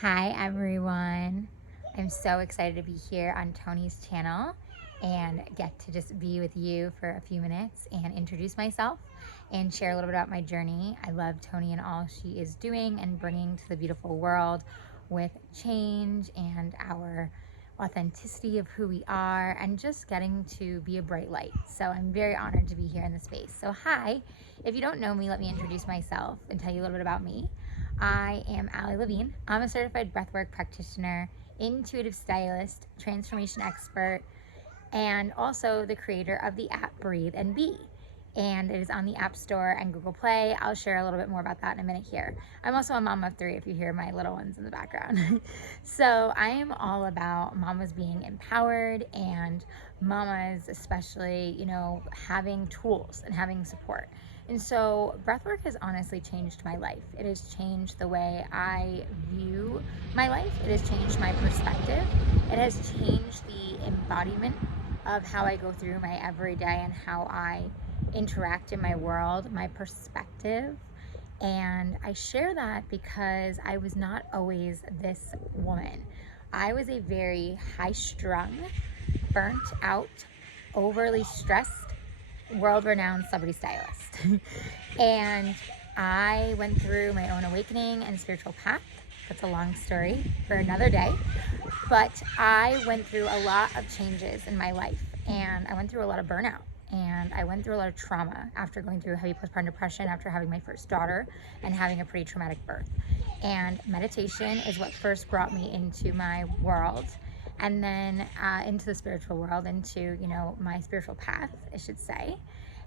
Hi everyone. I'm so excited to be here on Toni's channel and get to just be with you for a few minutes and introduce myself and share a little bit about my journey. I love Toni and all she is doing and bringing to the beautiful world with change and our authenticity of who we are and just getting to be a bright light. So I'm very honored to be here in the space. So hi, if you don't know me, let me introduce myself and tell you a little bit about me. I am Ali Levine. I'm a certified breathwork practitioner, intuitive stylist, transformation expert, and also the creator of the app Breathe and Be. And it is on the App Store and Google Play. I'll share a little bit more about that in a minute here. I'm also a mom of 3 if you hear my little ones in the background. So I am all about mamas being empowered and mamas especially, having tools and having support. And so breathwork has honestly changed my life. It has changed the way I view my life. It has changed my perspective. It has changed the embodiment of how I go through my everyday and how I interact in my world, my perspective. And I share that because I was not always this woman. I was a very high-strung, burnt out, overly stressed, world-renowned celebrity stylist. And I went through my own awakening and spiritual path. That's a long story for another day. But I went through a lot of changes in my life, and I went through a lot of burnout, and I went through a lot of trauma after going through heavy postpartum depression after having my first daughter and having a pretty traumatic birth. And meditation is what first brought me into my world, and then into the spiritual world, into my spiritual path, I should say.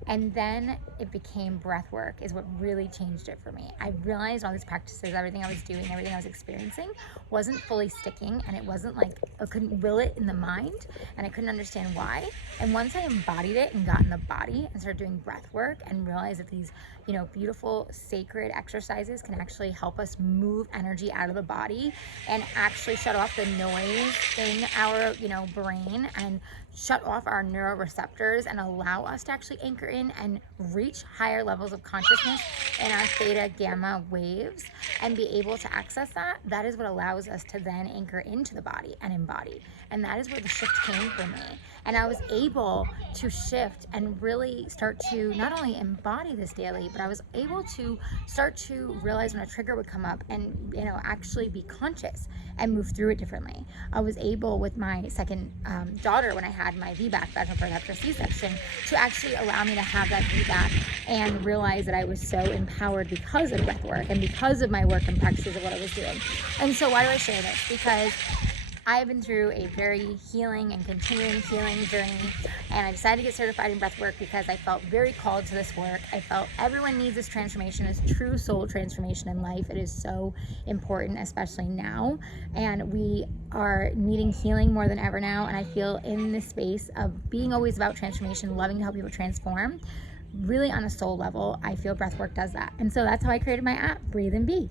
And then it became breath work is what really changed it for me. I realized all these practices, everything I was doing, everything I was experiencing wasn't fully sticking, and it wasn't like I couldn't will it in the mind, and I couldn't understand why. And once I embodied it and got in the body and started doing breath work and realized that these beautiful sacred exercises can actually help us move energy out of the body and actually shut off the noise in our brain and shut off our neuroreceptors and allow us to actually anchor in and reach higher levels of consciousness in our theta gamma waves and be able to access that. That is what allows us to then anchor into the body and embody. And that is where the shift came for me. And I was able to shift and really start to not only embody this daily, but I was able to start to realize when a trigger would come up and actually be conscious and move through it differently. I was able with my second daughter, when I had my VBAC, vaginal birth after C-section, to actually allow me to have that VBAC and realize that I was so empowered because of breath work and because of my work and practices of what I was doing. And so why do I share this? Because I have been through a very healing and continuing healing journey, and I decided to get certified in breathwork because I felt very called to this work. I felt everyone needs this transformation, this true soul transformation in life. It is so important, especially now, and we are needing healing more than ever now, and I feel in this space of being always about transformation, loving to help people transform, really on a soul level, I feel breathwork does that. And so that's how I created my app, Breathe and Be.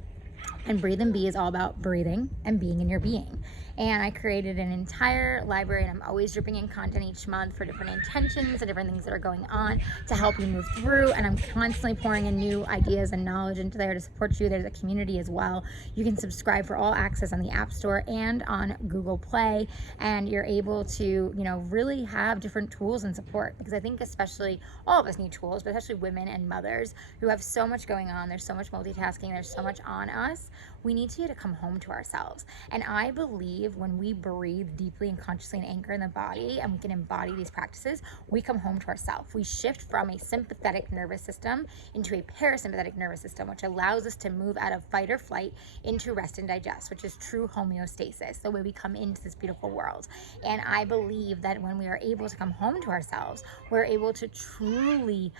And Breathe and Be is all about breathing and being in your being. And I created an entire library, and I'm always dripping in content each month for different intentions and different things that are going on to help you move through. And I'm constantly pouring in new ideas and knowledge into there to support you. There's a community as well. You can subscribe for all access on the App Store and on Google Play, and you're able to, really have different tools and support, because I think especially all of us need tools, but especially women and mothers who have so much going on. There's so much multitasking. There's so much on us. We need to come home to ourselves. And I believe when we breathe deeply and consciously and anchor in the body, and we can embody these practices, we come home to ourselves. We shift from a sympathetic nervous system into a parasympathetic nervous system, which allows us to move out of fight or flight into rest and digest, which is true homeostasis, the way we come into this beautiful world. And I believe that when we are able to come home to ourselves, we're able to truly,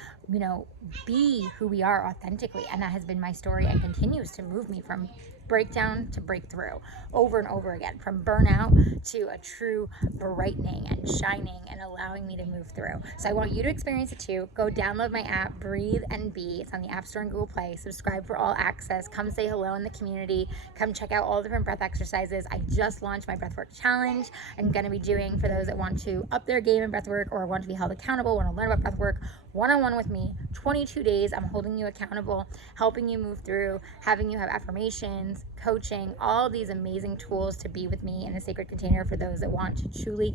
be who we are authentically. And that has been my story and continues to move me from breakdown to breakthrough over and over again, from burnout to a true brightening and shining and allowing me to move through. So I want you to experience it too. Go download my app, Breathe and Be. It's on the App Store and Google Play. Subscribe for all access. Come say hello in the community. Come check out all the different breath exercises. I just launched my breathwork challenge. I'm going to be doing for those that want to up their game in breathwork or want to be held accountable, want to learn about breathwork, one-on-one with me, 22 days. I'm holding you accountable, helping you move through, having you have affirmations, coaching, all these amazing tools to be with me in a sacred container for those that want to truly,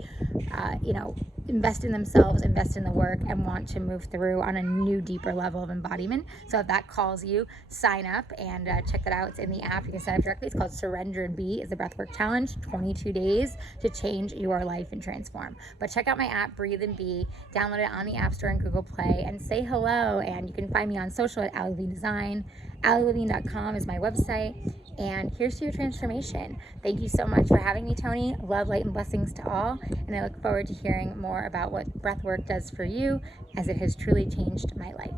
invest in themselves, invest in the work, and want to move through on a new, deeper level of embodiment. So if that calls you, sign up and check that out. It's in the app. You can sign up directly. It's called Surrender and Be. It's a breathwork challenge, 22 days to change your life and transform. But check out my app, Breathe and Be. Download it on the App Store and Google Play and say hello. And you can find me on social at Ali Levine Design. AliLevine.com is my website. And here's to your transformation. Thank you so much for having me, Toni. Love, light, and blessings to all. And I look forward to hearing more about what breathwork does for you, as it has truly changed my life.